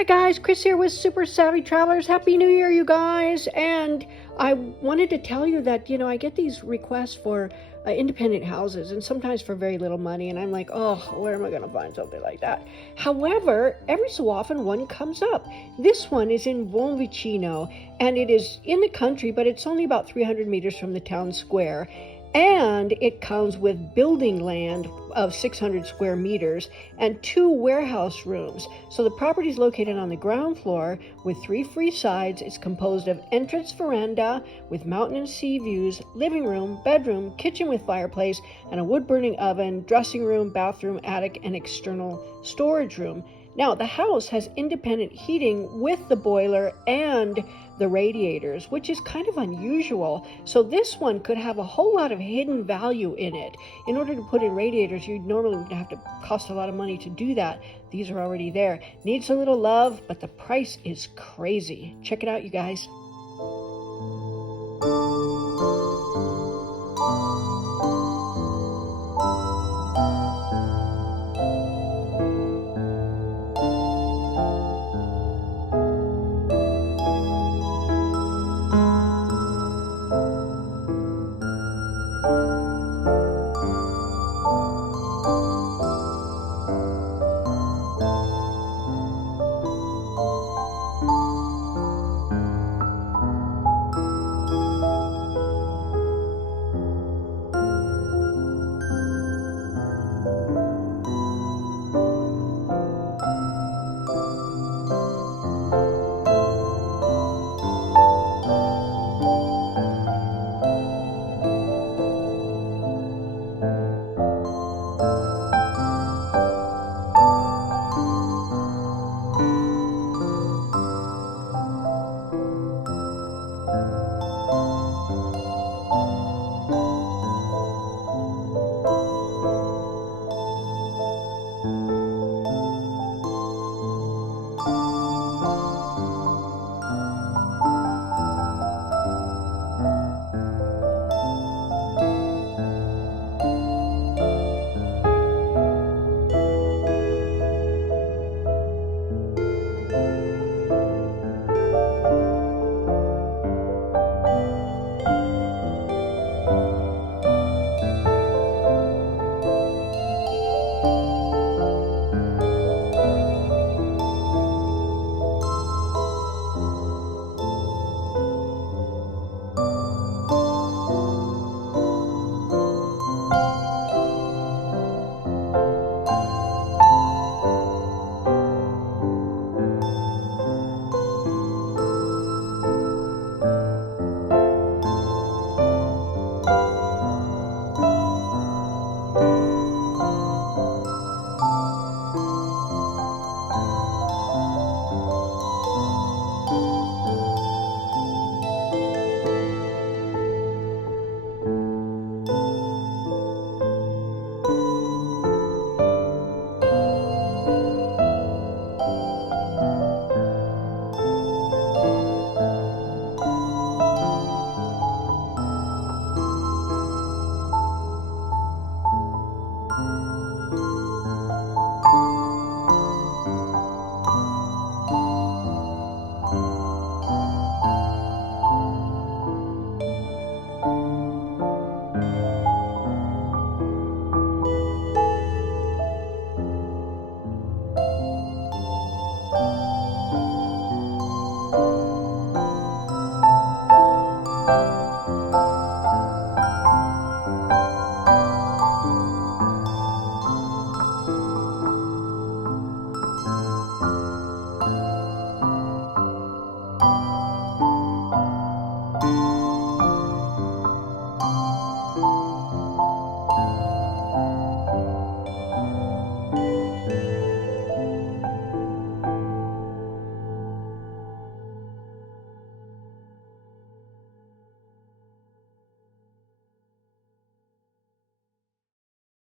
Hi guys, Chris here with Super Savvy Travelers. Happy New Year, you guys. And I wanted to tell you that, I get these requests for independent houses and sometimes for very little money. And I'm like, oh, where am I going to find something like that? However, every so often one comes up. This one is in Buonvicino and it is in the country, but it's only about 300 meters from the town square. And it comes with building land of 600 square meters and 2 warehouse rooms. So the property is located on the ground floor with 3 free sides. It's composed of entrance veranda with mountain and sea views, living room, bedroom, kitchen with fireplace, and a wood-burning oven, dressing room, bathroom, attic, and external storage room. Now, the house has independent heating with the boiler and the radiators, which is kind of unusual. So this one could have a whole lot of hidden value in it. In order to put in radiators, you normally would have to cost a lot of money to do that. These are already there. Needs a little love, but the price is crazy. Check it out, you guys.